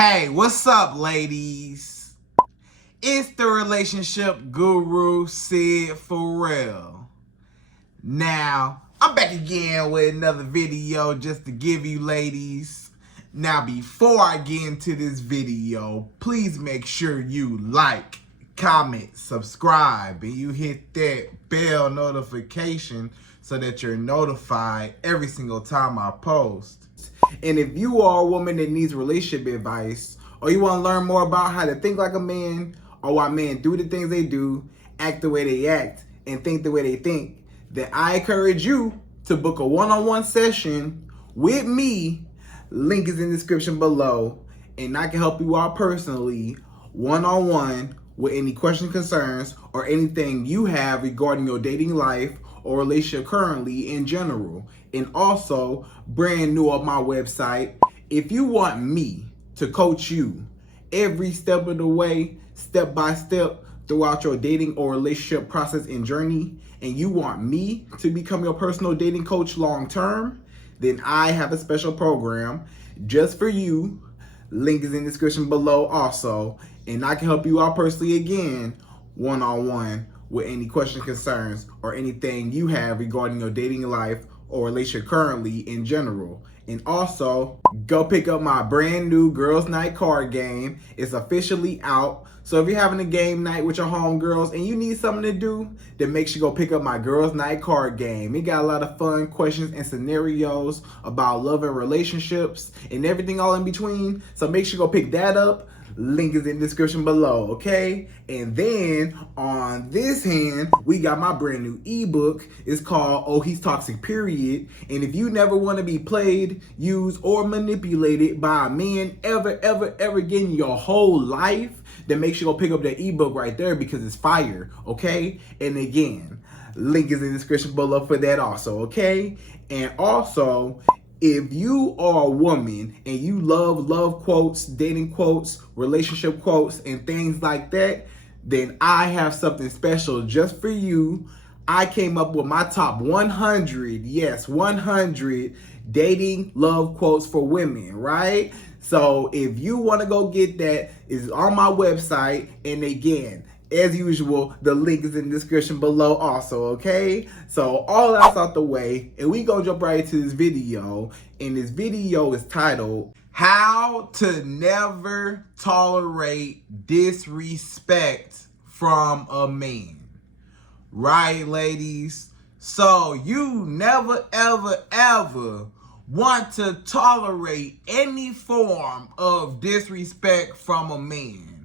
Hey, what's up, ladies? It's the relationship guru, Sydd Ferrell. Now, I'm back again with another video just to give you ladies. Now, before I get into this video, please make sure you like, comment, subscribe, and you hit that bell notification so that you're notified every single time I post. And if you are a woman that needs relationship advice, or you want to learn more about how to think like a man, or why men do the things they do, act the way they act, and think the way they think, then I encourage you to book a one-on-one session with me. Link is in the description below, and I can help you out personally, one-on-one, with any questions, concerns, or anything you have regarding your dating life or relationship currently in general. And also, brand new on my website, if you want me to coach you every step of the way, step by step, throughout your dating or relationship process and journey, and you want me to become your personal dating coach long term, then I have a special program just for you. Link is in the description below also, and I can help you out personally again, one-on-one, with any questions, concerns, or anything you have regarding your dating life or relationship currently in general. And also, go pick up my brand new Girls Night card game. It's officially out. So if you're having a game night with your homegirls and you need something to do, then make sure you go pick up my Girls Night card game. It got a lot of fun questions and scenarios about love and relationships and everything all in between. So make sure you go pick that up. Link is in the description below, okay? And then on this hand, we got my brand new ebook. It's called Oh He's Toxic, Period. And if you never want to be played, used, or manipulated by a man ever again in your whole life, then make sure you go pick up that ebook right there because it's fire, okay? And again, link is in the description below for that also, okay? And also, if you are a woman and you love quotes, dating quotes, relationship quotes, and things like that, then I have something special just for you. I came up with my top 100, yes, 100 dating love quotes for women, right? So if you want to go get that, it's on my website. And again, as usual, the link is in the description below also, okay? So all that's out the way, and we gonna jump right into this video. And this video is titled, How to Never Tolerate Disrespect from a Man. Right, ladies? So you never, ever want to tolerate any form of disrespect from a man.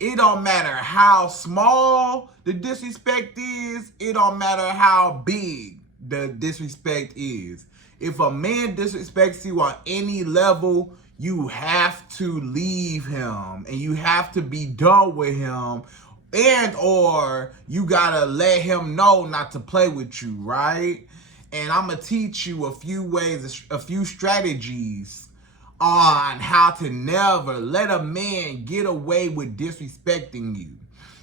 It don't matter how small the disrespect is. It don't matter how big the disrespect is. If a man disrespects you on any level, you have to leave him and you have to be done with him, and or you gotta let him know not to play with you, right? And I'm gonna teach you a few ways, a few strategies on how to never let a man get away with disrespecting you.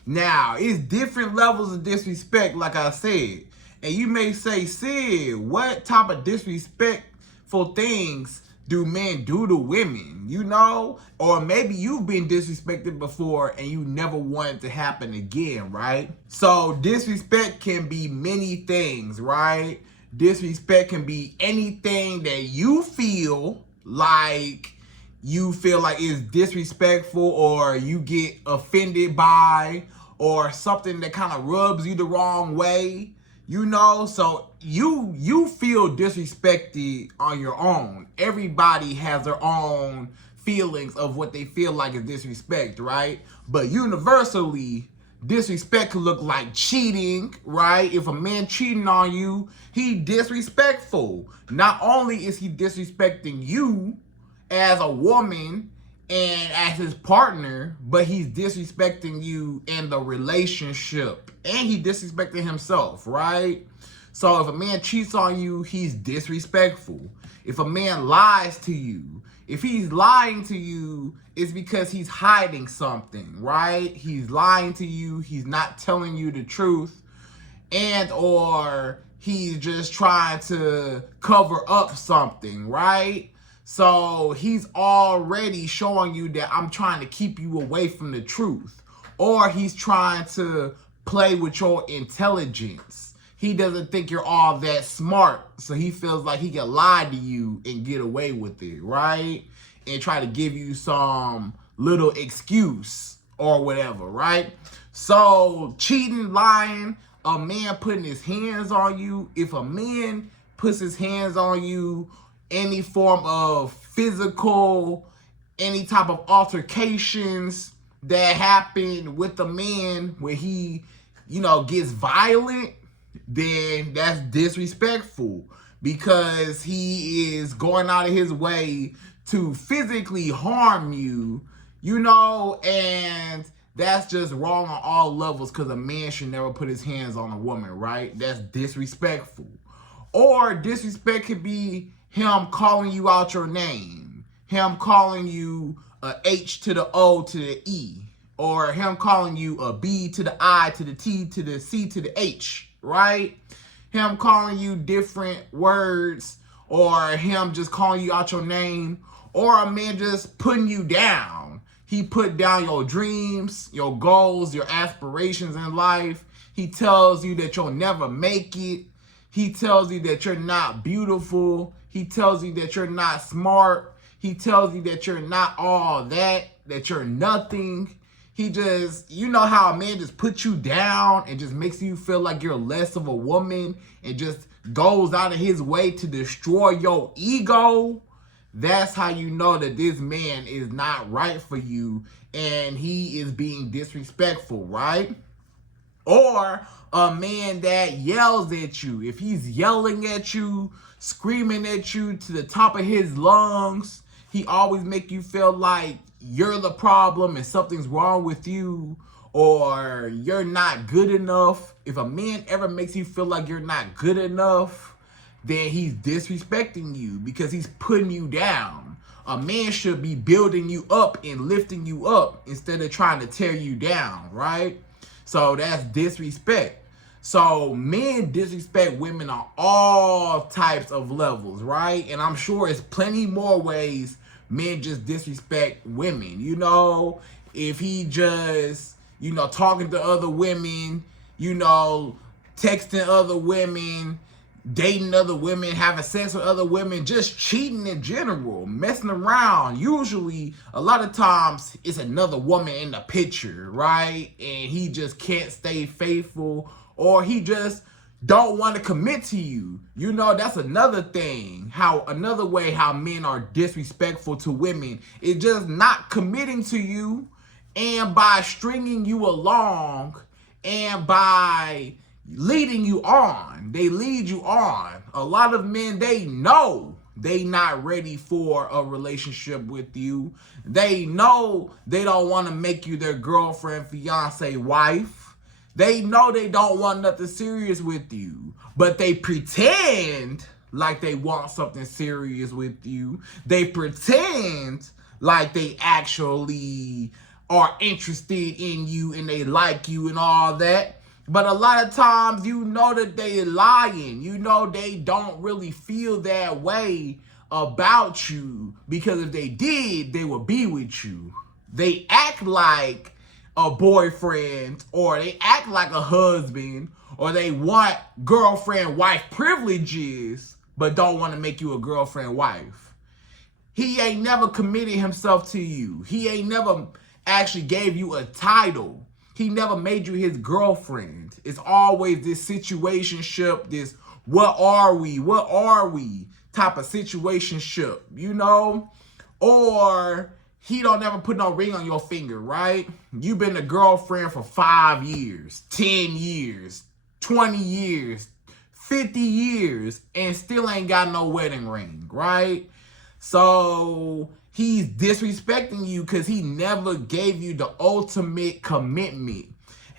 Now, it's different levels of disrespect, like I said. And you may say, Sid, what type of disrespectful things do men do to women? You know? Or maybe you've been disrespected before and you never want it to happen again, right? So disrespect can be many things, right? Disrespect can be anything that you feel like is disrespectful, or you get offended by, or something that kind of rubs you the wrong way, you know? So you feel disrespected on your own. Everybody has their own feelings of what they feel like is disrespect, right? But universally, disrespect could look like cheating, right? If a man cheating on you, he disrespectful. Not only is he disrespecting you as a woman and as his partner, but he's disrespecting you in the relationship, and he disrespecting himself, right? So if a man cheats on you, he's disrespectful. If a man lies to you, if he's lying to you, it's because he's hiding something, right? He's lying to you, he's not telling you the truth, and or he's just trying to cover up something, right? So he's already showing you that I'm trying to keep you away from the truth. Or he's trying to play with your intelligence. He doesn't think you're all that smart, so he feels like he can lie to you and get away with it, right? And try to give you some little excuse or whatever, right? So cheating, lying, a man putting his hands on you. If a man puts his hands on you, any form of physical, any type of altercations that happen with the man where he, gets violent, then that's disrespectful, because he is going out of his way to physically harm you, and that's just wrong on all levels, because a man should never put his hands on a woman, right? That's disrespectful. Or disrespect could be him calling you out your name, him calling you a H to the O to the E, or him calling you a B to the I to the T to the C to the H, right? Him calling you different words, or him just calling you out your name, or a man just putting you down. He put down your dreams, your goals, your aspirations in life. He tells you that you'll never make it. He tells you that you're not beautiful. He tells you that you're not smart. He tells you that you're not all that you're nothing. He just, how a man just puts you down and just makes you feel like you're less of a woman and just goes out of his way to destroy your ego. That's how you know that this man is not right for you and he is being disrespectful, right? Or a man that yells at you. If he's yelling at you, screaming at you to the top of his lungs, he always make you feel like you're the problem and something's wrong with you, or you're not good enough. If a man ever makes you feel like you're not good enough, then he's disrespecting you because he's putting you down. A man should be building you up and lifting you up instead of trying to tear you down, right? So that's disrespect. So men disrespect women on all types of levels, right? And I'm sure it's plenty more ways men just disrespect women. If he just, talking to other women, texting other women, dating other women, having sex with other women, just cheating in general, messing around. Usually, a lot of times, it's another woman in the picture, right? And he just can't stay faithful, or he just don't want to commit to you. That's another thing. Another way how men are disrespectful to women is just not committing to you, and by stringing you along, and by leading you on. They lead you on. A lot of men, they know they not ready for a relationship with you. They know they don't want to make you their girlfriend, fiance, wife. They know they don't want nothing serious with you, but they pretend like they want something serious with you. They pretend like they actually are interested in you and they like you and all that. But a lot of times, that they lying. They don't really feel that way about you, because if they did, they would be with you. They act like a boyfriend, or they act like a husband, or they want girlfriend-wife privileges, but don't want to make you a girlfriend-wife. He ain't never committed himself to you. He ain't never actually gave you a title. He never made you his girlfriend. It's always this situationship, this what are we type of situationship, Or he don't never put no ring on your finger, right? You've been a girlfriend for 5 years, 10 years, 20 years, 50 years, and still ain't got no wedding ring, right? So he's disrespecting you because he never gave you the ultimate commitment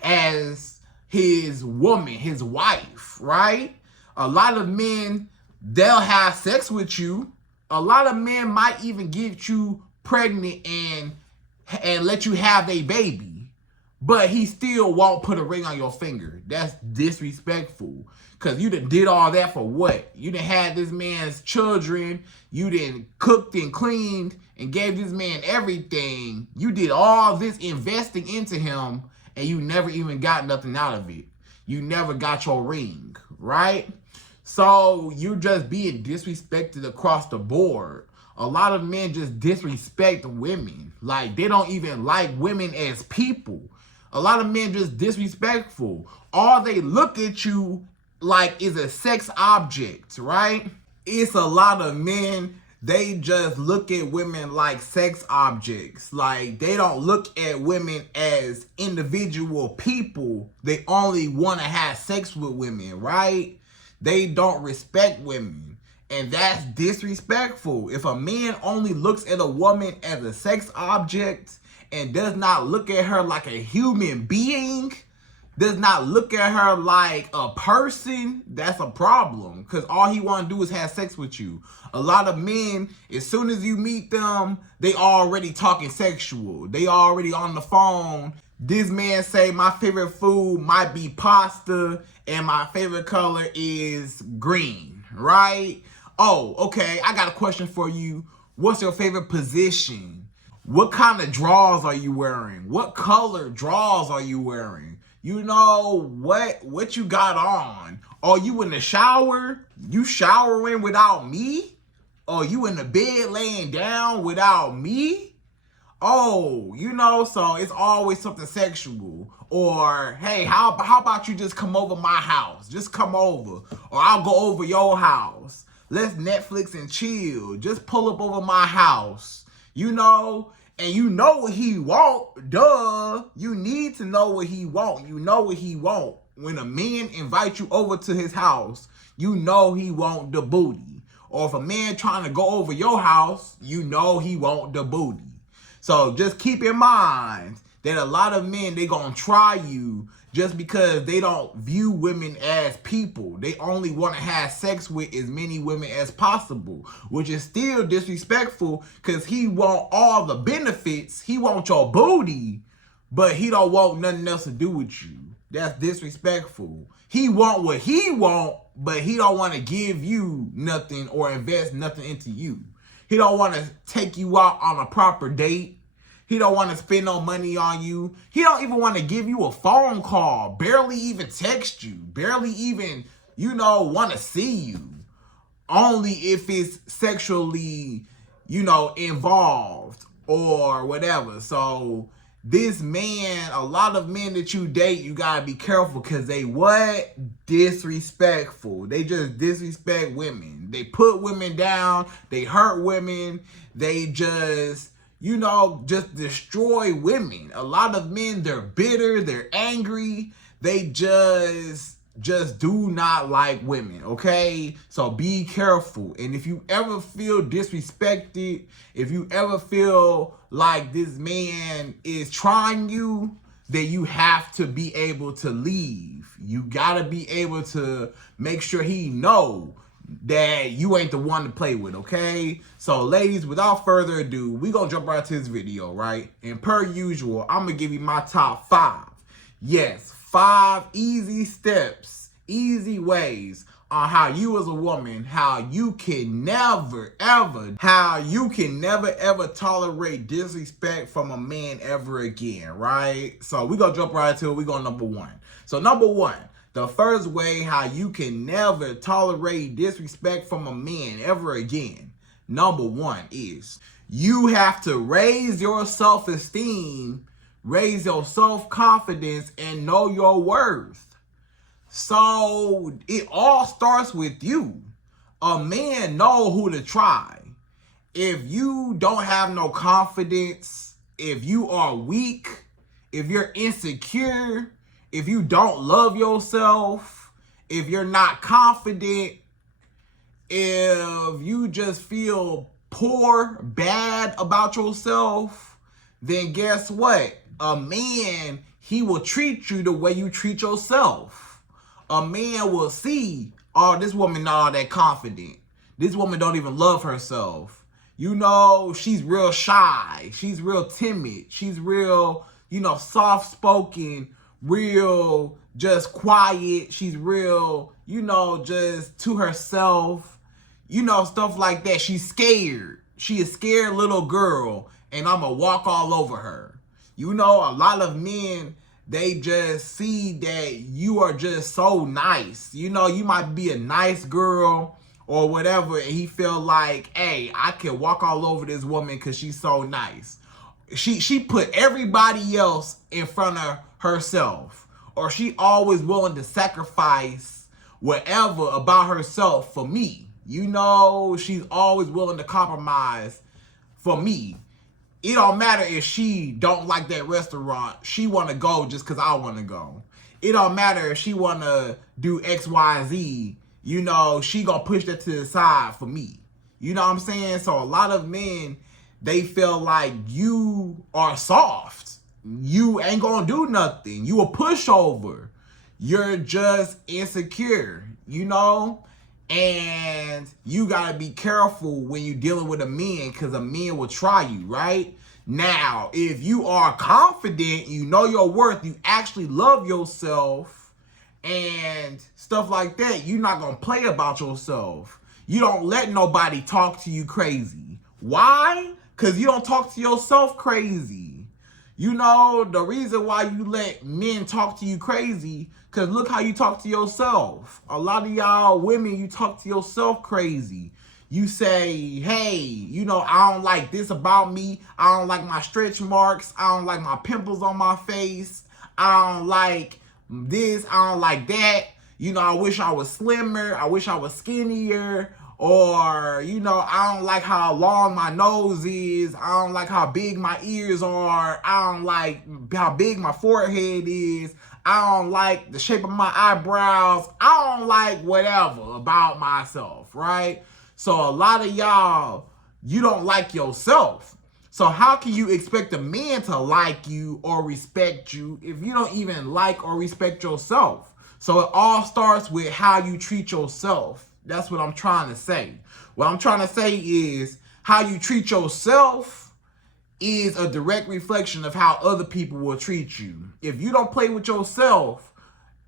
as his woman, his wife, right? A lot of men, they'll have sex with you. A lot of men might even get you pregnant and let you have a baby. but he still won't put a ring on your finger. That's disrespectful. Because you done did all that for what? You done had this man's children. You done cooked and cleaned and gave this man everything. You did all this investing into him, and you never even got nothing out of it. You never got your ring, right? So you just being disrespected across the board. A lot of men just disrespect women. Like, they don't even like women as people. A lot of men just disrespectful. All they look at you like is a sex object, right? It's a lot of men, they just look at women like sex objects. Like, they don't look at women as individual people. They only want to have sex with women, right? They don't respect women. And that's disrespectful. If a man only looks at a woman as a sex object and does not look at her like a human being, does not look at her like a person, that's a problem. Because all he want to do is have sex with you. A lot of men, as soon as you meet them, they already talking sexual. They already on the phone. This man say, my favorite food might be pasta and my favorite color is green, right? Oh, okay, I got a question for you. What's your favorite position? What kind of drawers are you wearing? What color drawers are you wearing? You know, what you got on? Are you in the shower? You showering without me? Or you in the bed laying down without me? Oh, you know, so it's always something sexual. Or, hey, how about you just come over my house? Just come over. Or I'll go over your house. Let's Netflix and chill. Just pull up over my house. You know? And you know what he want, duh. You need to know what he want. You know what he want. When a man invites you over to his house, you know he want the booty. Or if a man trying to go over your house, you know he want the booty. So just keep in mind that a lot of men, they gonna try you just because they don't view women as people. They only want to have sex with as many women as possible, which is still disrespectful because he want all the benefits. He want your booty, but he don't want nothing else to do with you. That's disrespectful. He want what he want, but he don't want to give you nothing or invest nothing into you. He don't want to take you out on a proper date. He don't want to spend no money on you. He don't even want to give you a phone call, barely even text you, barely even, you know, want to see you. Only if it's sexually, you know, involved or whatever. So this man, a lot of men that you date, you got to be careful because they what? Disrespectful. They just disrespect women. They put women down. They hurt women. They just, you know, just destroy women. A lot of men, they're bitter, they're angry. They just do not like women, okay? So be careful. And if you ever feel disrespected, if you ever feel like this man is trying you, then you have to be able to leave. You gotta be able to make sure he know that you ain't the one to play with, okay? So ladies, without further ado, we gonna jump right to this video, right? And per usual, I'm gonna give you my top 5. Yes, 5 easy steps, easy ways on how you as a woman, how you can never ever tolerate disrespect from a man ever again, right? So we gonna jump right to it. We go number 1. So number 1, the first way how you can never tolerate disrespect from a man ever again, number 1 is you have to raise your self-esteem, raise your self-confidence, and know your worth. So it all starts with you. A man know who to try. If you don't have no confidence, if you are weak, if you're insecure, if you don't love yourself, if you're not confident, if you just feel poor, bad about yourself, then guess what? A man, he will treat you the way you treat yourself. A man will see, oh, this woman not all that confident. This woman don't even love herself. You know, she's real shy. She's real timid. She's real soft-spoken, real, just quiet. She's real, just to herself, stuff like that. She's scared. She is a scared little girl, and I'm going to walk all over her. A lot of men, they just see that you are just so nice. You might be a nice girl or whatever, and he feel like, hey, I can walk all over this woman because she's so nice. She put everybody else in front of herself, or she always willing to sacrifice whatever about herself for me. She's always willing to compromise for me. It don't matter if she don't like that restaurant. She want to go just because I want to go. It don't matter if she want to do X, Y, Z. She going to push that to the side for me. You know what I'm saying? So a lot of men, they feel like you are soft. You ain't going to do nothing. You a pushover. You're just insecure, And you got to be careful when you're dealing with a man, because a man will try you, right? Now, if you are confident, you know your worth, you actually love yourself and stuff like that, you're not going to play about yourself. You don't let nobody talk to you crazy. Why? Because you don't talk to yourself crazy. The reason why you let men talk to you crazy, because look how you talk to yourself. A lot of y'all women, you talk to yourself crazy. You say, hey, I don't like this about me. I don't like my stretch marks. I don't like my pimples on my face. I don't like this. I don't like that. I wish I was slimmer. I wish I was skinnier. Or, I don't like how long my nose is. I don't like how big my ears are. I don't like how big my forehead is. I don't like the shape of my eyebrows. I don't like whatever about myself, right? So a lot of y'all, you don't like yourself. So how can you expect a man to like you or respect you if you don't even like or respect yourself? So it all starts with how you treat yourself. That's what I'm trying to say. What I'm trying to say is how you treat yourself is a direct reflection of how other people will treat you. If you don't play with yourself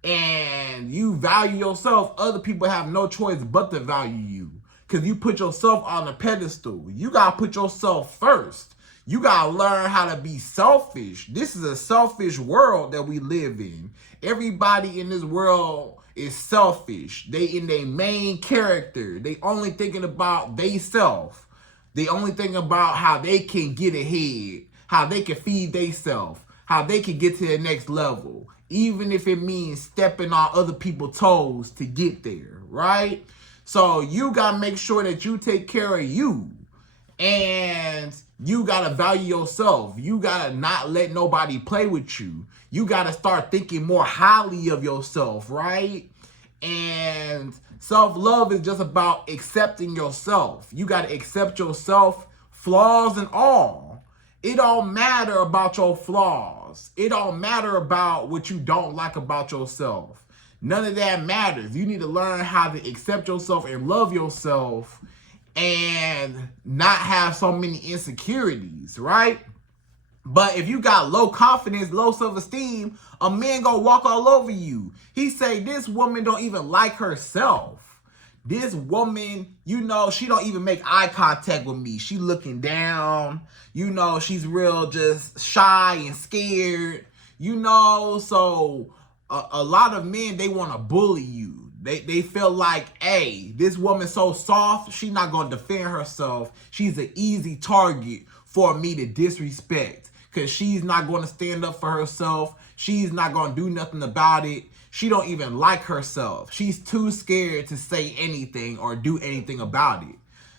and you value yourself, other people have no choice but to value you, because you put yourself on a pedestal. You got to put yourself first. You got to learn how to be selfish. This is a selfish world that we live in. Everybody in this world is selfish. They in their main character. They only thinking about they self. They only thinking about how they can get ahead, how they can feed they self, how they can get to the next level, even if it means stepping on other people's toes to get there, right? So you got to make sure that you take care of you, and you got to value yourself. You got to not let nobody play with you. You got to start thinking more highly of yourself, right? And self-love is just about accepting yourself. You got to accept yourself, flaws and all. It don't matter about your flaws. It don't matter about what you don't like about yourself. None of that matters. You need to learn how to accept yourself and love yourself and not have so many insecurities, right? But if you got low confidence, low self-esteem, a man gonna walk all over you. He say, this woman don't even like herself. This woman, she don't even make eye contact with me. She looking down. She's real just shy and scared. So a lot of men, they want to bully you. They feel like, hey, this woman's so soft, she's not going to defend herself. She's an easy target for me to disrespect, because she's not going to stand up for herself. She's not going to do nothing about it. She don't even like herself. She's too scared to say anything or do anything about it.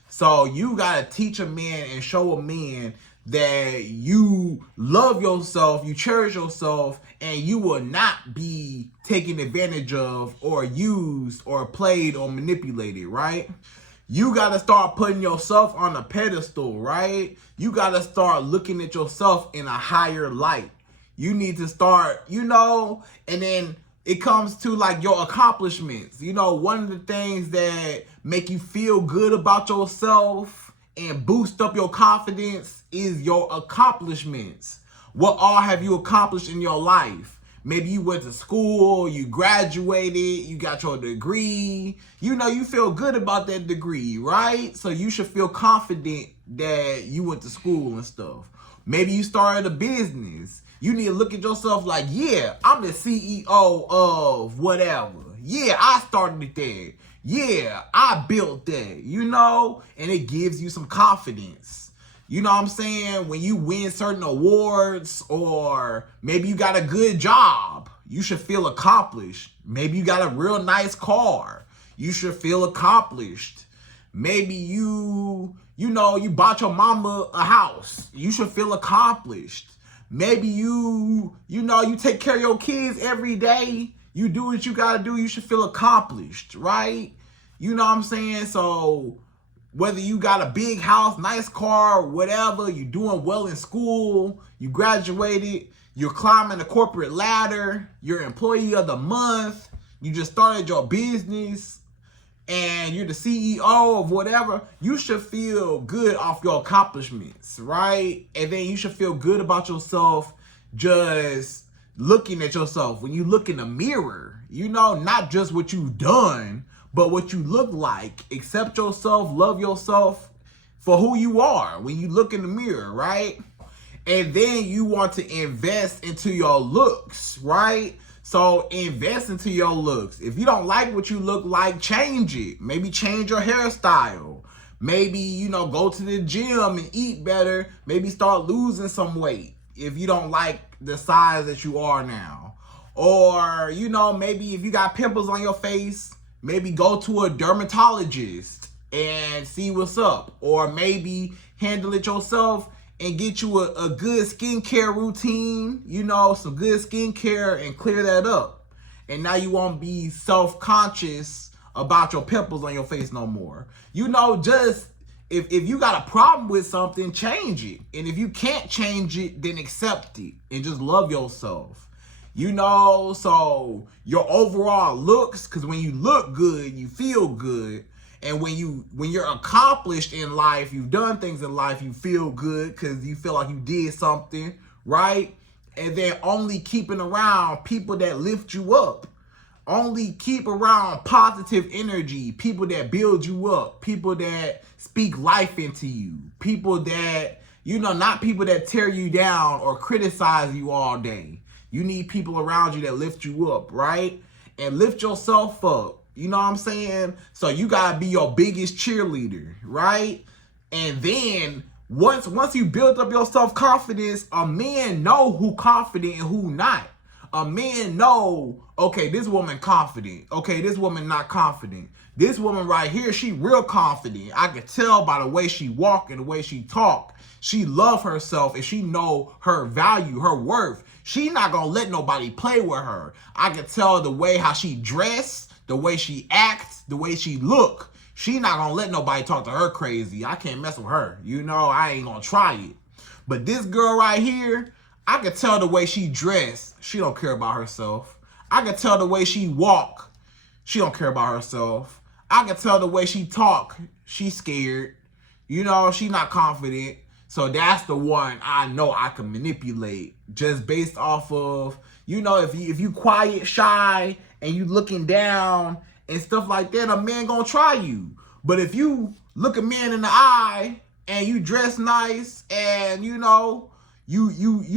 So you got to teach a man and show a man that you love yourself, you cherish yourself, and you will not be taken advantage of or used or played or manipulated, right? You got to start putting yourself on a pedestal, right? You got to start looking at yourself in a higher light. You need to start, and then it comes to like your accomplishments. One of the things that make you feel good about yourself and boost up your confidence is your accomplishments. What all have you accomplished in your life? Maybe you went to school, you graduated, you got your degree. You know, you feel good about that degree, right? So you should feel confident that you went to school and stuff. Maybe you started a business. You need to look at yourself like, yeah, I'm the CEO of whatever. Yeah, I started that. Yeah, I built that, you know? And it gives you some confidence. You know what I'm saying? When you win certain awards, or maybe you got a good job, you should feel accomplished. Maybe you got a real nice car, you should feel accomplished. Maybe you bought your mama a house, you should feel accomplished. Maybe you take care of your kids every day, you do what you gotta do, you should feel accomplished, right? You know what I'm saying? So whether you got a big house, nice car, whatever, you doing well in school, you graduated, you're climbing the corporate ladder, you're employee of the month, you just started your business, and you're the CEO of whatever, you should feel good off your accomplishments, right? And then you should feel good about yourself just looking at yourself. When you look in the mirror, you know, not just what you've done, but what you look like. Accept yourself, love yourself for who you are when you look in the mirror, right? And then you want to invest into your looks, right? So invest into your looks. If you don't like what you look like, change it. Maybe change your hairstyle. Maybe, go to the gym and eat better. Maybe start losing some weight if you don't like the size that you are now. Or, maybe if you got pimples on your face, maybe go to a dermatologist and see what's up. Or maybe handle it yourself and get you a good skincare routine, some good skincare, and clear that up. And now you won't be self-conscious about your pimples on your face no more. Just if you got a problem with something, change it. And if you can't change it, then accept it and just love yourself. So your overall looks, because when you look good, you feel good. And when you're accomplished in life, you've done things in life, you feel good because you feel like you did something, right? And then only keeping around people that lift you up. Only keep around positive energy, people that build you up, people that speak life into you, people that, not people that tear you down or criticize you all day. You need people around you that lift you up, right? And lift yourself up. You know what I'm saying? So you gotta be your biggest cheerleader, right? And then once you build up your self-confidence, a man know who confident and who not. A man know, okay, this woman confident. Okay, this woman not confident. This woman right here, she real confident. I can tell by the way she walk and the way she talk. She love herself and she know her value, her worth. She not gonna let nobody play with her. I can tell the way how she dress, the way she acts, the way she look. She not gonna let nobody talk to her crazy. I can't mess with her. I ain't gonna try it. But this girl right here, I can tell the way she dress, she don't care about herself. I can tell the way she walk, she don't care about herself. I can tell the way she talk, she scared. She not confident. So that's the one I know I can manipulate just based off of, if you quiet, shy, and you looking down and stuff like that, a man gonna try you. But if you look a man in the eye and you dress nice and you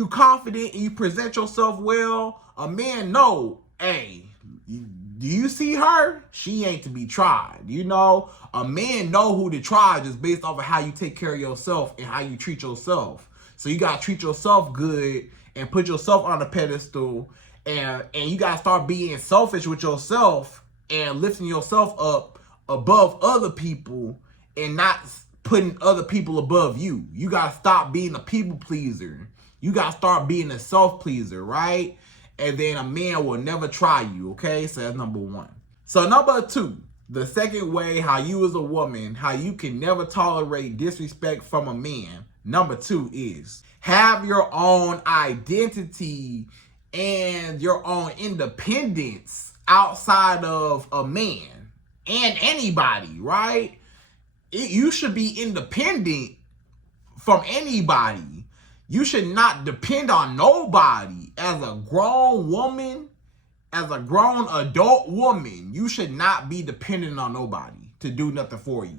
confident and you present yourself well, a man know, hey, do you see her? She ain't to be tried. A man know who to try just based off of how you take care of yourself and how you treat yourself. So you gotta treat yourself good and put yourself on a pedestal, and you gotta start being selfish with yourself and lifting yourself up above other people and not putting other people above you. You gotta stop being a people pleaser. You gotta start being a self pleaser, right? And then a man will never try you, okay? So that's number one. So number two, the second way how you as a woman, how you can never tolerate disrespect from a man, number two is have your own identity and your own independence outside of a man and anybody, right? You should be independent from anybody. You should not depend on nobody. As a grown woman, as a grown adult woman, you should not be dependent on nobody to do nothing for you.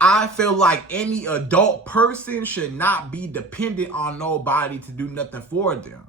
I feel like any adult person should not be dependent on nobody to do nothing for them.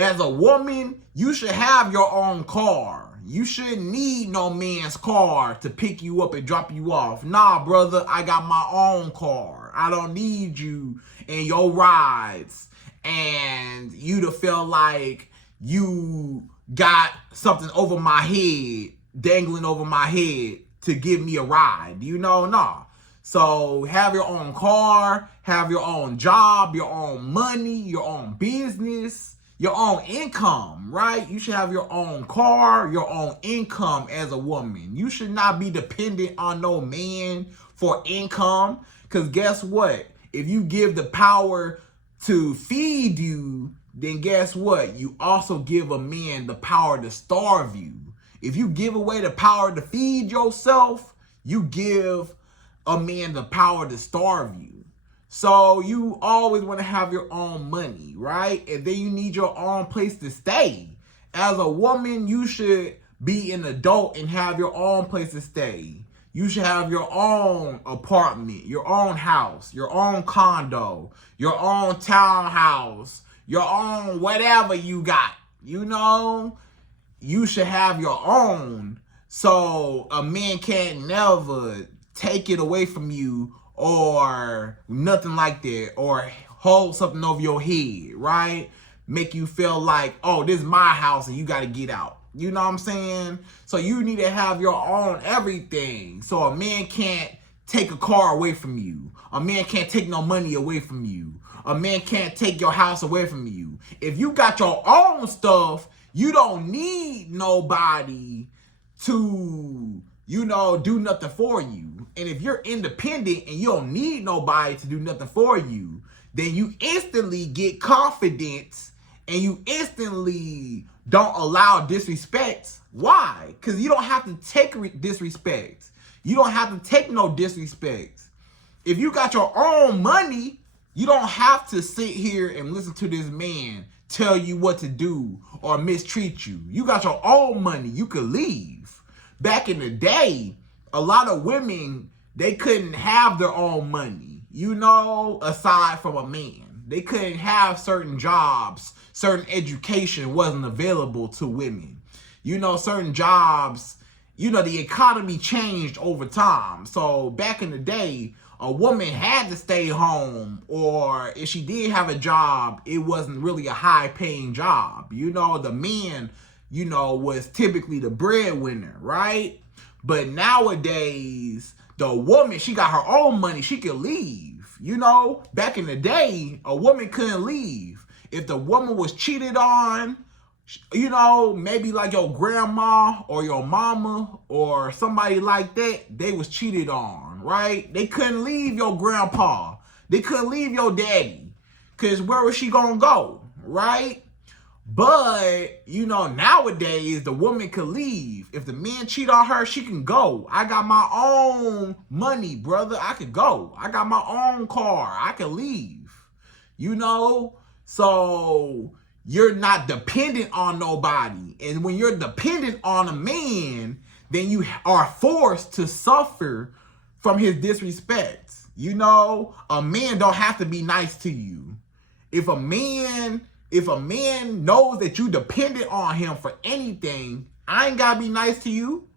As a woman, you should have your own car. You shouldn't need no man's car to pick you up and drop you off. Nah, brother, I got my own car. I don't need you in your rides and you to feel like you got something over my head, dangling over my head to give me a ride. Nah. So have your own car, have your own job, your own money, your own business, your own income, right? You should have your own car, your own income as a woman. You should not be dependent on no man for income. Because guess what? If you give the power to feed you, then guess what? You also give a man the power to starve you. If you give away the power to feed yourself, you give a man the power to starve you. So you always want to have your own money, right? And then you need your own place to stay. As a woman, you should be an adult and have your own place to stay. You should have your own apartment, your own house, your own condo, your own townhouse, your own whatever you got. You should have your own. So a man can't never take it away from you or nothing like that, or hold something over your head, right? Make you feel like, oh, this is my house and you got to get out. You know what I'm saying? So you need to have your own everything. So a man can't take a car away from you. A man can't take no money away from you. A man can't take your house away from you. If you got your own stuff, you don't need nobody to, do nothing for you. And if you're independent and you don't need nobody to do nothing for you, then you instantly get confidence and you instantly don't allow disrespect. Why? Because you don't have to take disrespect. You don't have to take no disrespect. If you got your own money, you don't have to sit here and listen to this man tell you what to do or mistreat you. You got your own money. You could leave. Back in the day, a lot of women, they couldn't have their own money, aside from a man. They couldn't have certain jobs, certain education wasn't available to women. Certain jobs, the economy changed over time. So back in the day, a woman had to stay home, or if she did have a job, it wasn't really a high paying job. The man, was typically the breadwinner, right? But nowadays, the woman, she got her own money. She could leave. Back in the day, a woman couldn't leave. If the woman was cheated on, maybe like your grandma or your mama or somebody like that, they was cheated on, right? They couldn't leave your grandpa. They couldn't leave your daddy. Because where was she going to go, right? But, nowadays, the woman could leave. If the man cheat on her, she can go. I got my own money, brother. I could go. I got my own car. I can leave. So you're not dependent on nobody. And when you're dependent on a man, then you are forced to suffer from his disrespect. A man don't have to be nice to you. If a man knows that you dependent on him for anything, I ain't gotta be nice to you.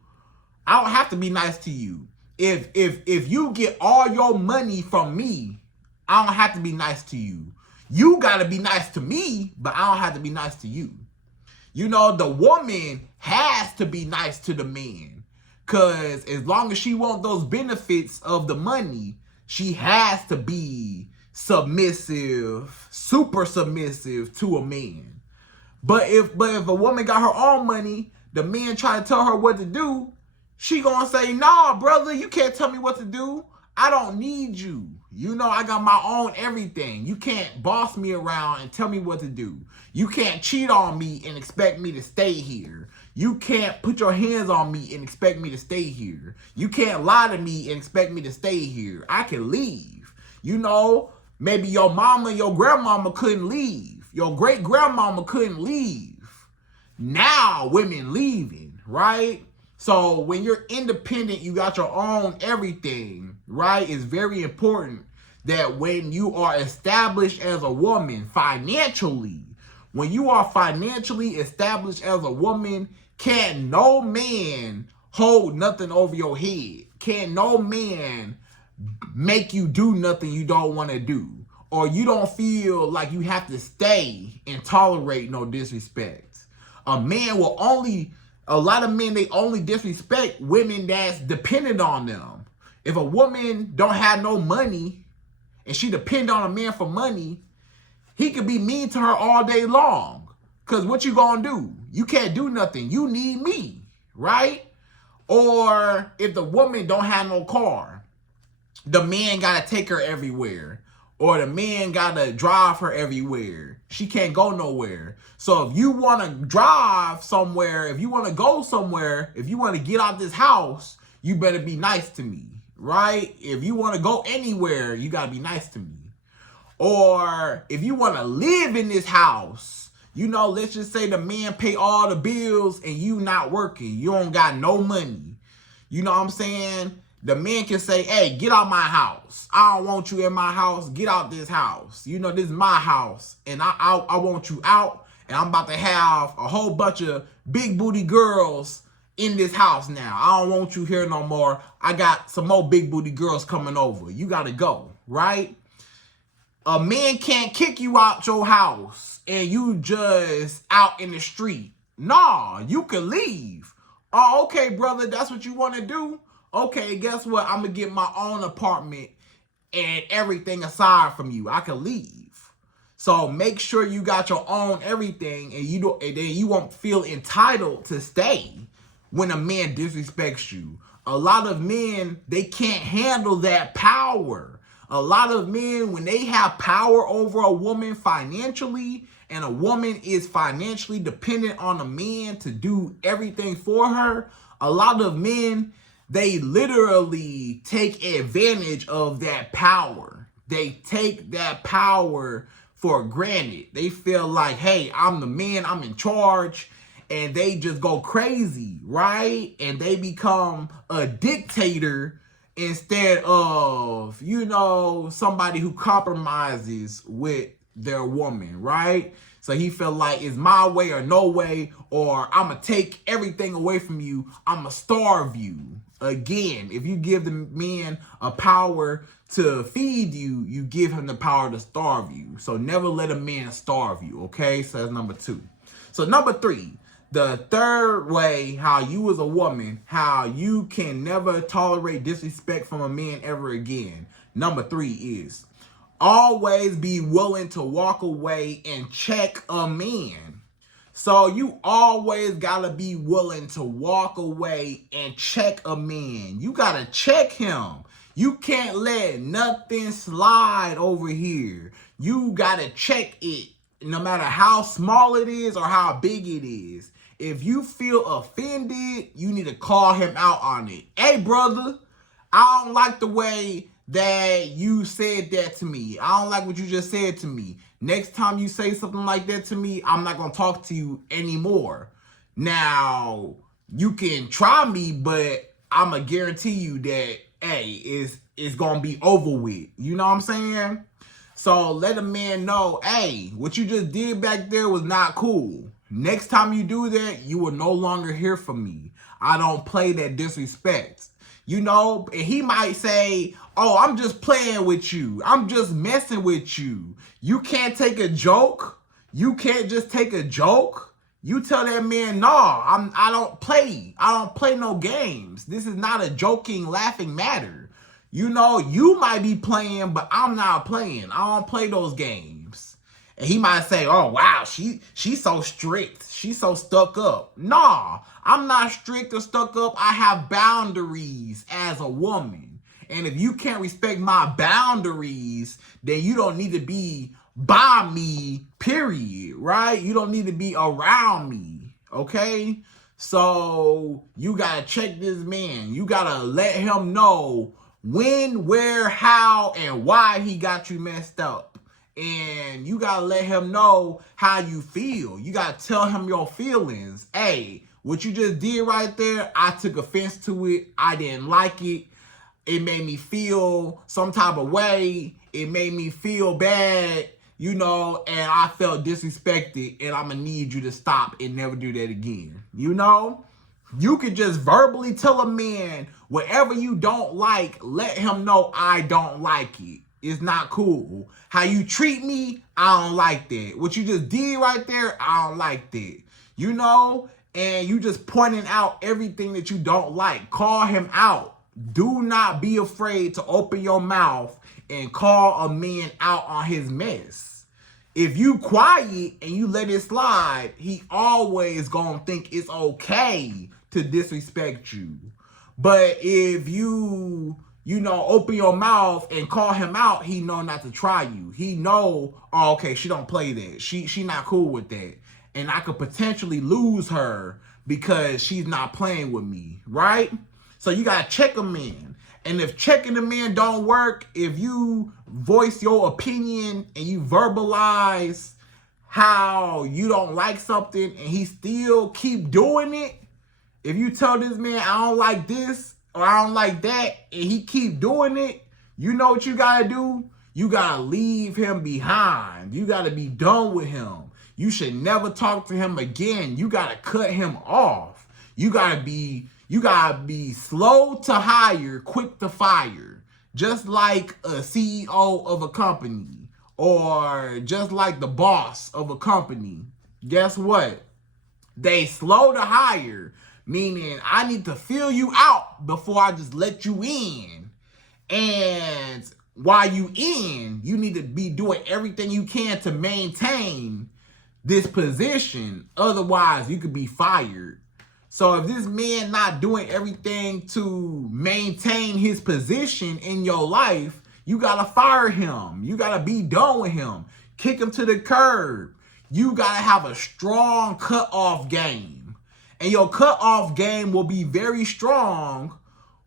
I don't have to be nice to you. If you get all your money from me, I don't have to be nice to you. You gotta be nice to me, but I don't have to be nice to you. The woman has to be nice to the man. Cause as long as she wants those benefits of the money, she has to be submissive, super submissive to a man. But if a woman got her own money, the man try to tell her what to do, she gonna say, nah, brother, you can't tell me what to do. I don't need you. I got my own everything. You can't boss me around and tell me what to do. You can't cheat on me and expect me to stay here. You can't put your hands on me and expect me to stay here. You can't lie to me and expect me to stay here. I can leave. Maybe your mama and your grandmama couldn't leave. Your great-grandmama couldn't leave. Now women leaving, right? So when you're independent, you got your own everything, right? It's very important that when you are established as a woman financially, when you are financially established as a woman, can't no man hold nothing over your head. Can't no man make you do nothing you don't want to do. Or you don't feel like you have to stay and tolerate no disrespect. A lot of men, they only disrespect women that's dependent on them. If a woman don't have no money and she depend on a man for money, he could be mean to her all day long. Because what you gonna do? You can't do nothing. You need me, right? Or if the woman don't have no car, the man gotta take her everywhere. Or the man gotta drive her everywhere. She can't go nowhere. So if you wanna drive somewhere, if you wanna go somewhere, if you wanna get out this house, you better be nice to me, right? If you wanna go anywhere, you gotta be nice to me. Or if you wanna live in this house, you know, let's just say the man pay all the bills and you not working. You don't got no money. You know what I'm saying? The man can say, hey, get out my house. I don't want you in my house. Get out this house. You know, this is my house. And I want you out. And I'm about to have a whole bunch of big booty girls in this house now. I don't want you here no more. I got some more big booty girls coming over. You got to go, right? A man can't kick you out your house and you just out in the street. Nah, you can leave. Oh, okay, brother, that's what you want to do? Okay, guess what? I'm going to get my own apartment and everything aside from you. I can leave. So make sure you got your own everything and then you won't feel entitled to stay when a man disrespects you. A lot of men, they can't handle that power. A lot of men, when they have power over a woman financially and a woman is financially dependent on a man to do everything for her, a lot of men, they literally take advantage of that power. They take that power for granted. They feel like, hey, I'm the man, I'm in charge, and they just go crazy, right? And they become a dictator instead of, you know, somebody who compromises with their woman, right? So he felt like it's my way or no way, or I'm going to take everything away from you. I'm going to starve you. Again, if you give the man a power to feed you, you give him the power to starve you. So never let a man starve you, okay? So that's number 2. So number 3, the third way how you as a woman, how you can never tolerate disrespect from a man ever again. Number 3 is always be willing to walk away and check a man. So you always gotta be willing to walk away and check a man. You gotta check him. You can't let nothing slide over here. You gotta check it, no matter how small it is or how big it is. If you feel offended, you need to call him out on it. Hey, brother, I don't like the way that you said that to me. I don't like what you just said to me. Next time you say something like that to me, I'm not going to talk to you anymore. Now, you can try me, but I'm going to guarantee you that, hey, it's going to be over with. You know what I'm saying? So let a man know, hey, what you just did back there was not cool. Next time you do that, you will no longer hear from me. I don't play that disrespect. You know, and he might say, oh, I'm just playing with you. I'm just messing with you. You can't take a joke. You can't just take a joke. You tell that man, no, I don't play. I don't play no games. This is not a joking, laughing matter. You know, you might be playing, but I'm not playing. I don't play those games. And he might say, oh, wow, she's so strict. She's so stuck up. Nah, I'm not strict or stuck up. I have boundaries as a woman. And if you can't respect my boundaries, then you don't need to be by me, period, right? You don't need to be around me, okay? So you got to check this man. You got to let him know when, where, how, and why he got you messed up. And you gotta let him know how you feel. You gotta tell him your feelings. Hey, what you just did right there, I took offense to it. I didn't like it. It made me feel some type of way. It made me feel bad, you know, and I felt disrespected, and I'm gonna need you to stop and never do that again. You know? You could just verbally tell a man whatever you don't like, let him know I don't like it. It's not cool. How you treat me, I don't like that. What you just did right there, I don't like that. You know? And you just pointing out everything that you don't like. Call him out. Do not be afraid to open your mouth and call a man out on his mess. If you quiet and you let it slide, he always gonna think it's okay to disrespect you. But if you open your mouth and call him out, he know not to try you. He know, oh, okay, she don't play that. She not cool with that. And I could potentially lose her because she's not playing with me, right? So you gotta check a man. And if checking the man don't work, if you voice your opinion and you verbalize how you don't like something and he still keep doing it, if you tell this man, I don't like this or I don't like that, and he keep doing it, you know what you gotta do? You gotta leave him behind. You gotta be done with him. You should never talk to him again. You gotta cut him off. You gotta be slow to hire, quick to fire. Just like a CEO of a company or just like the boss of a company. Guess what? They slow to hire, meaning I need to fill you out before I just let you in. And while you in, you need to be doing everything you can to maintain this position. Otherwise, you could be fired. So if this man not doing everything to maintain his position in your life, you gotta fire him. You gotta be done with him. Kick him to the curb. You gotta have a strong cutoff game. And your cutoff game will be very strong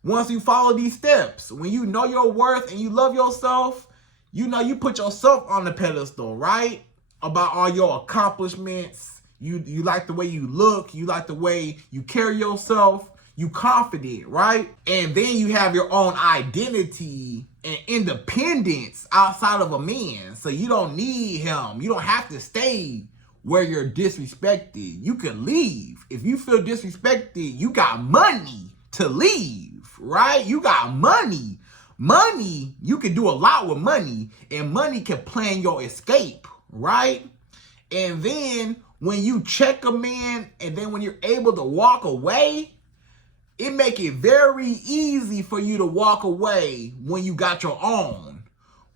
once you follow these steps. When you know your worth and you love yourself, you know you put yourself on the pedestal, right? About all your accomplishments. You like the way you look. You like the way you carry yourself. You confident, right? And then you have your own identity and independence outside of a man. So you don't need him. You don't have to stay where you're disrespected. You can leave. If you feel disrespected, you got money to leave, right? You got money. Money, you can do a lot with money. And money can plan your escape, right? And then when you check a man and then when you're able to walk away, it make it very easy for you to walk away when you got your own.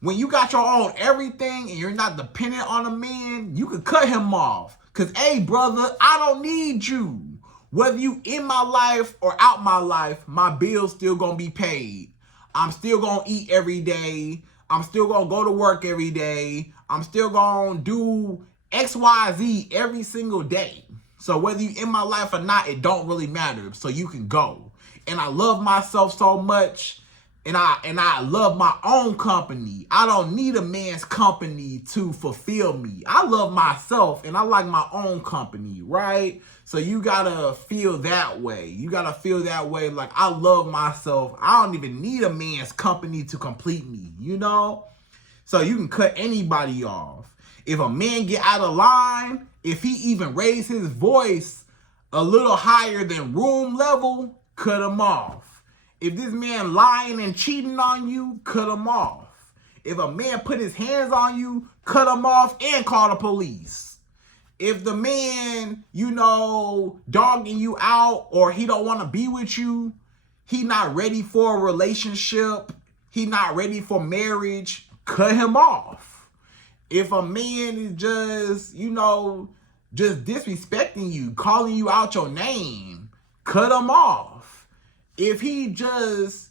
When you got your own everything and you're not dependent on a man, you can cut him off. Because, hey, brother, I don't need you. Whether you in my life or out my life, my bill's still going to be paid. I'm still going to eat every day. I'm still going to go to work every day. I'm still going to do XYZ every single day. So whether you in my life or not, it don't really matter. So you can go. And I love myself so much. And I love my own company. I don't need a man's company to fulfill me. I love myself and I like my own company, right? So you gotta feel that way. You gotta feel that way like I love myself. I don't even need a man's company to complete me, you know? So you can cut anybody off. If a man get out of line, if he even raise his voice a little higher than room level, cut him off. If this man lying and cheating on you, cut him off. If a man put his hands on you, cut him off and call the police. If the man, dogging you out or he don't want to be with you, he not ready for a relationship, he not ready for marriage, cut him off. If a man is just disrespecting you, calling you out your name, cut him off. If he just,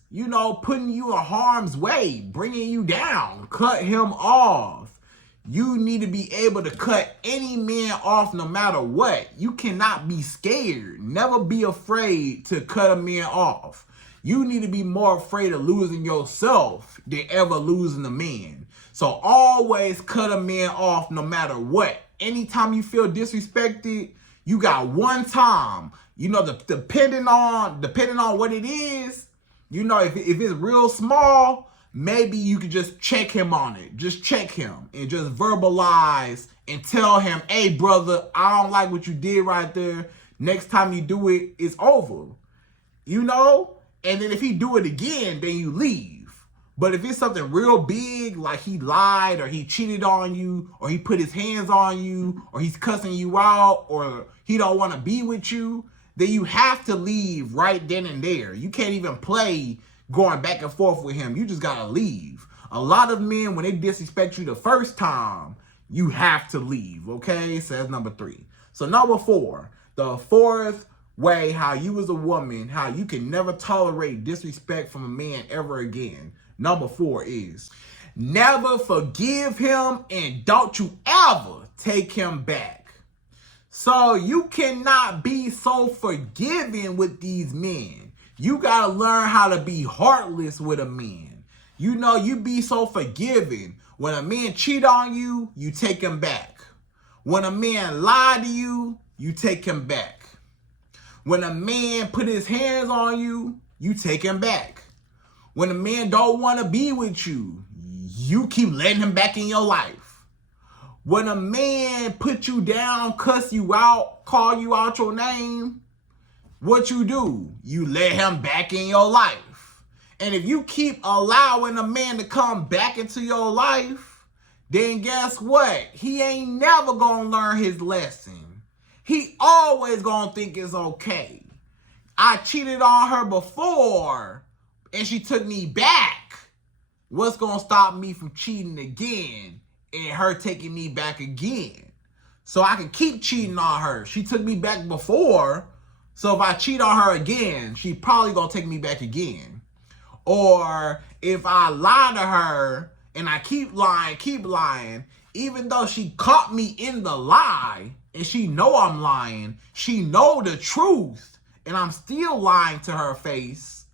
putting you in harm's way, bringing you down, cut him off. You need to be able to cut any man off no matter what. You cannot be scared. Never be afraid to cut a man off. You need to be more afraid of losing yourself than ever losing a man. So always cut a man off no matter what. Anytime you feel disrespected, you got one time. You know, depending on what it is, you know, if it's real small, maybe you could just check him on it. Just check him and just verbalize and tell him, hey, brother, I don't like what you did right there. Next time you do it, it's over. You know? And then if he do it again, then you leave. But if it's something real big, like he lied or he cheated on you or he put his hands on you or he's cussing you out or he don't want to be with you, then you have to leave right then and there. You can't even play going back and forth with him. You just got to leave. A lot of men, when they disrespect you the first time, you have to leave, okay? So that's number 3. So number 4, the fourth way how you as a woman, how you can never tolerate disrespect from a man ever again. Number 4 is never forgive him and don't you ever take him back. So you cannot be so forgiving with these men. You got to learn how to be heartless with a man. You know, you be so forgiving. When a man cheat on you, you take him back. When a man lie to you, you take him back. When a man put his hands on you, you take him back. When a man don't want to be with you, you keep letting him back in your life. When a man put you down, cuss you out, call you out your name, what you do? You let him back in your life. And if you keep allowing a man to come back into your life, then guess what? He ain't never gonna learn his lesson. He always gonna think it's okay. I cheated on her before and she took me back. What's gonna stop me from cheating again and her taking me back again? So I can keep cheating on her. She took me back before, so if I cheat on her again, she probably gonna take me back again. Or if I lie to her and I keep lying, even though she caught me in the lie and she know I'm lying, she know the truth, and I'm still lying to her face,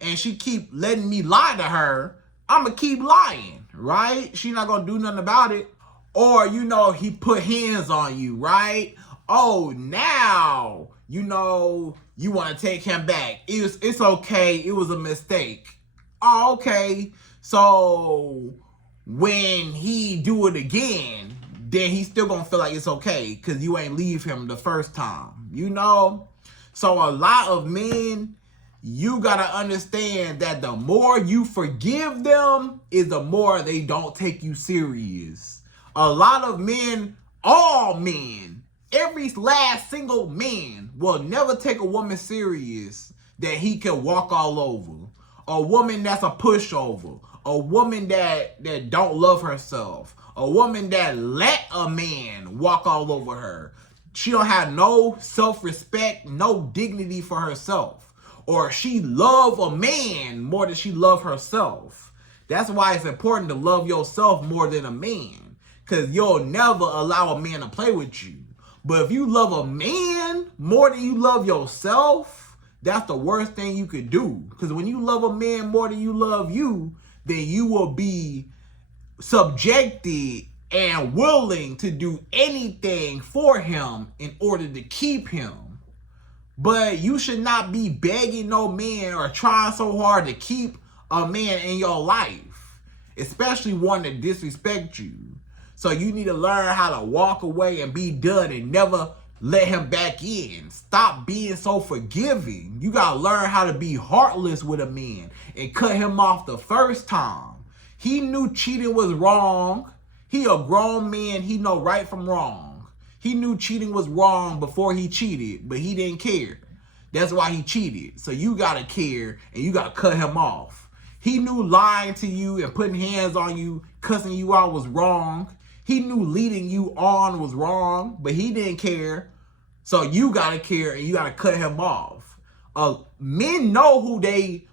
and she keep letting me lie to her, I'ma keep lying, right? She not gonna do nothing about it. Or, you know, he put hands on you, right? Oh, now, you know, you want to take him back. It's okay. It was a mistake. Oh, okay. So when he do it again, then he's still going to feel like it's okay because you ain't leave him the first time, you know? So a lot of men, you got to understand that the more you forgive them is the more they don't take you serious. A lot of men, all men, every last single man will never take a woman serious that he can walk all over. A woman that's a pushover. A woman that don't love herself. A woman that let a man walk all over her. She don't have no self-respect, no dignity for herself. Or she love a man more than she love herself. That's why it's important to love yourself more than a man. Because you'll never allow a man to play with you. But if you love a man more than you love yourself, that's the worst thing you could do. Because when you love a man more than you love you, then you will be subjected and willing to do anything for him in order to keep him. But you should not be begging no man or trying so hard to keep a man in your life, especially one that disrespects you. So you need to learn how to walk away and be done and never let him back in. Stop being so forgiving. You got to learn how to be heartless with a man and cut him off the first time. He knew cheating was wrong. He a grown man. He know right from wrong. He knew cheating was wrong before he cheated, but he didn't care. That's why he cheated. So you got to care and you got to cut him off. He knew lying to you and putting hands on you, cussing you out was wrong. He knew leading you on was wrong, but he didn't care. So you gotta care and you gotta cut him off. Men know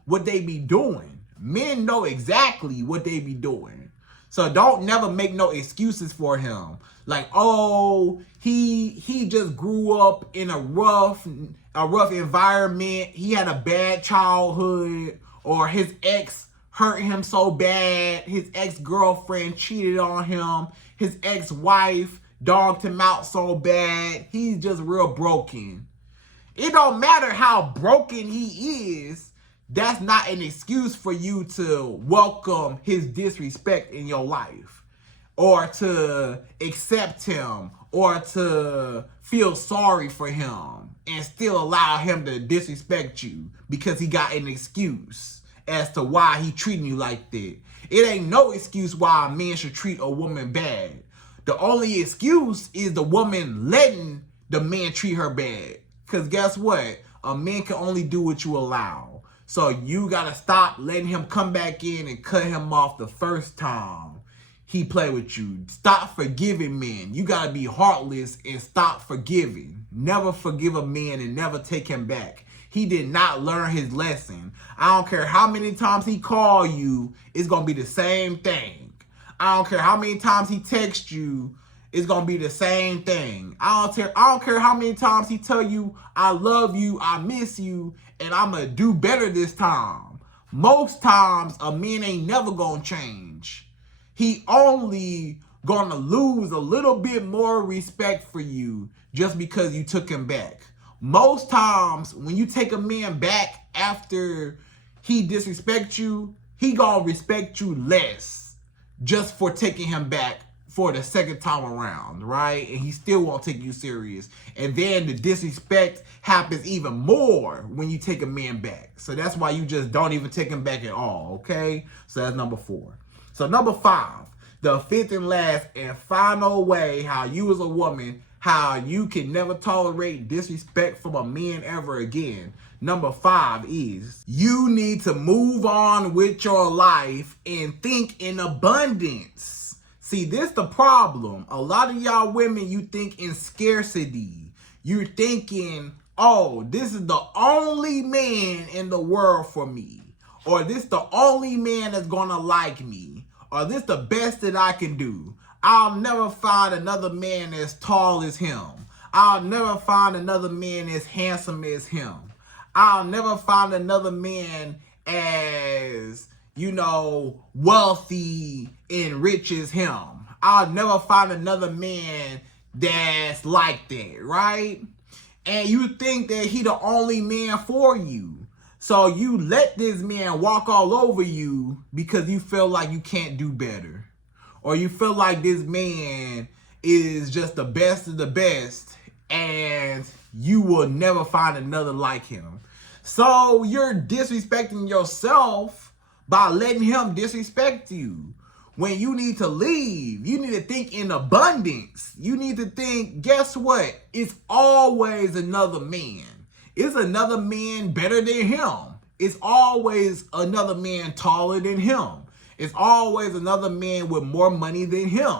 what they be doing. Men know exactly what they be doing. So don't never make no excuses for him. Like, oh, he just grew up in a rough a rough environment, he had a bad childhood, or his ex hurt him so bad, his ex-girlfriend cheated on him, his ex-wife dogged him out so bad, he's just real broken. It don't matter how broken he is, that's not an excuse for you to welcome his disrespect in your life, or to accept him, or to feel sorry for him and still allow him to disrespect you because he got an excuse as to why he treating you like that. It ain't no excuse why a man should treat a woman bad. The only excuse is the woman letting the man treat her bad. Because guess what? A man can only do what you allow. So you got to stop letting him come back in and cut him off the first time he play with you. Stop forgiving men. You got to be heartless and stop forgiving. Never forgive a man and never take him back. He did not learn his lesson. I don't care how many times he call you, it's going to be the same thing. I don't care how many times he texts you, it's going to be the same thing. I don't care how many times he tell you, I love you, I miss you, and I'm going to do better this time. Most times, a man ain't never going to change. He only going to lose a little bit more respect for you just because you took him back. Most times, when you take a man back after he disrespects you, he gonna respect you less just for taking him back for the second time around, right? And he still won't take you serious. And then the disrespect happens even more when you take a man back. So that's why you just don't even take him back at all, okay? So that's number 4. So number 5, the fifth and last and final way how you as a woman, how you can never tolerate disrespect from a man ever again. Number 5 is you need to move on with your life and think in abundance. See, this the problem. A lot of y'all women, you think in scarcity. You're thinking, oh, this is the only man in the world for me. Or this the only man that's gonna like me. Or this the best that I can do. I'll never find another man as tall as him. I'll never find another man as handsome as him. I'll never find another man as, wealthy and rich as him. I'll never find another man that's like that, right? And you think that he the only man for you. So you let this man walk all over you because you feel like you can't do better. Or you feel like this man is just the best of the best and you will never find another like him. So you're disrespecting yourself by letting him disrespect you. When you need to leave, you need to think in abundance. You need to think, guess what? It's always another man. It's another man better than him. It's always another man taller than him. It's always another man with more money than him.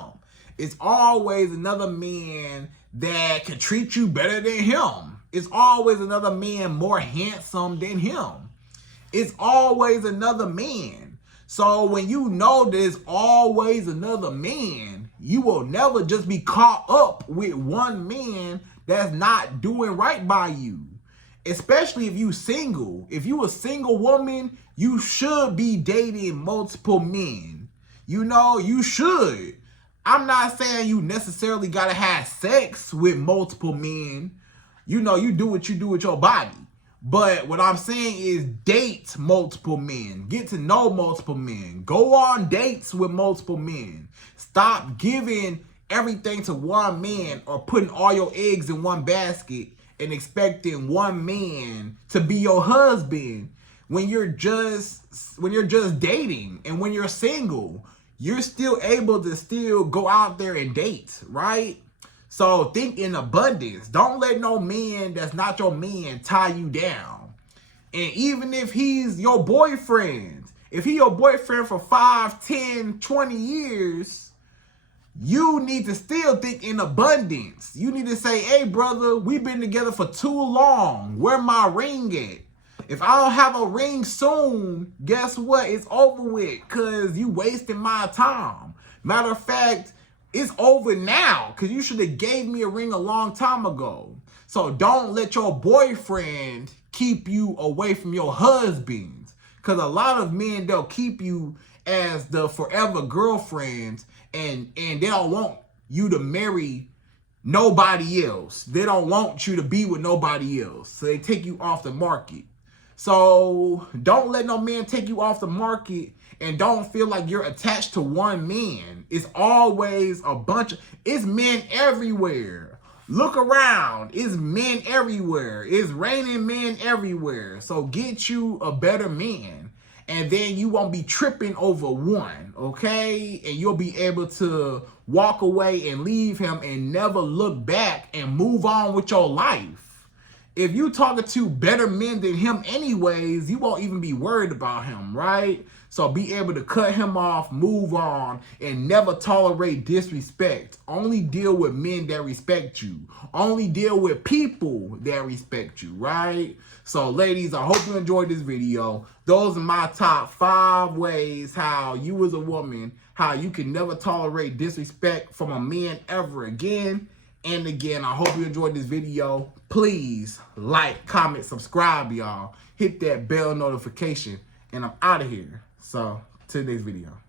It's always another man that can treat you better than him. It's always another man more handsome than him. It's always another man. So when you know there's always another man, you will never just be caught up with one man that's not doing right by you. Especially if you single. If you a single woman, you should be dating multiple men. You should. I'm not saying you necessarily gotta have sex with multiple men. You do what you do with your body. But what I'm saying is date multiple men. Get to know multiple men. Go on dates with multiple men. Stop giving everything to one man or putting all your eggs in one basket and expecting one man to be your husband when you're just dating. And when you're single, you're still able to still go out there and date, right? So think in abundance. Don't let no man that's not your man tie you down. And even if he's your boyfriend, if he your boyfriend for 5, 10, 20 years, you need to still think in abundance. You need to say, hey, brother, we've been together for too long. Where my ring at? If I don't have a ring soon, guess what? It's over with because you wasting my time. Matter of fact, it's over now because you should have gave me a ring a long time ago. So don't let your boyfriend keep you away from your husbands. Because a lot of men, they'll keep you as the forever girlfriends, and they don't want you to marry nobody else. They don't want you to be with nobody else. So they take you off the market. So don't let no man take you off the market, and don't feel like you're attached to one man. It's always a bunch of, it's men everywhere. Look around. It's men everywhere. It's raining men everywhere. So get you a better man, and then you won't be tripping over one, okay? And you'll be able to walk away and leave him and never look back and move on with your life. If you talking to better men than him anyways, you won't even be worried about him, right? So be able to cut him off, move on, and never tolerate disrespect. Only deal with men that respect you. Only deal with people that respect you, right? So ladies, I hope you enjoyed this video. Those are my top 5 ways how you as a woman, how you can never tolerate disrespect from a man ever again. And again, I hope you enjoyed this video. Please like, comment, subscribe, y'all. Hit that bell notification. And I'm out of here. So, till next video.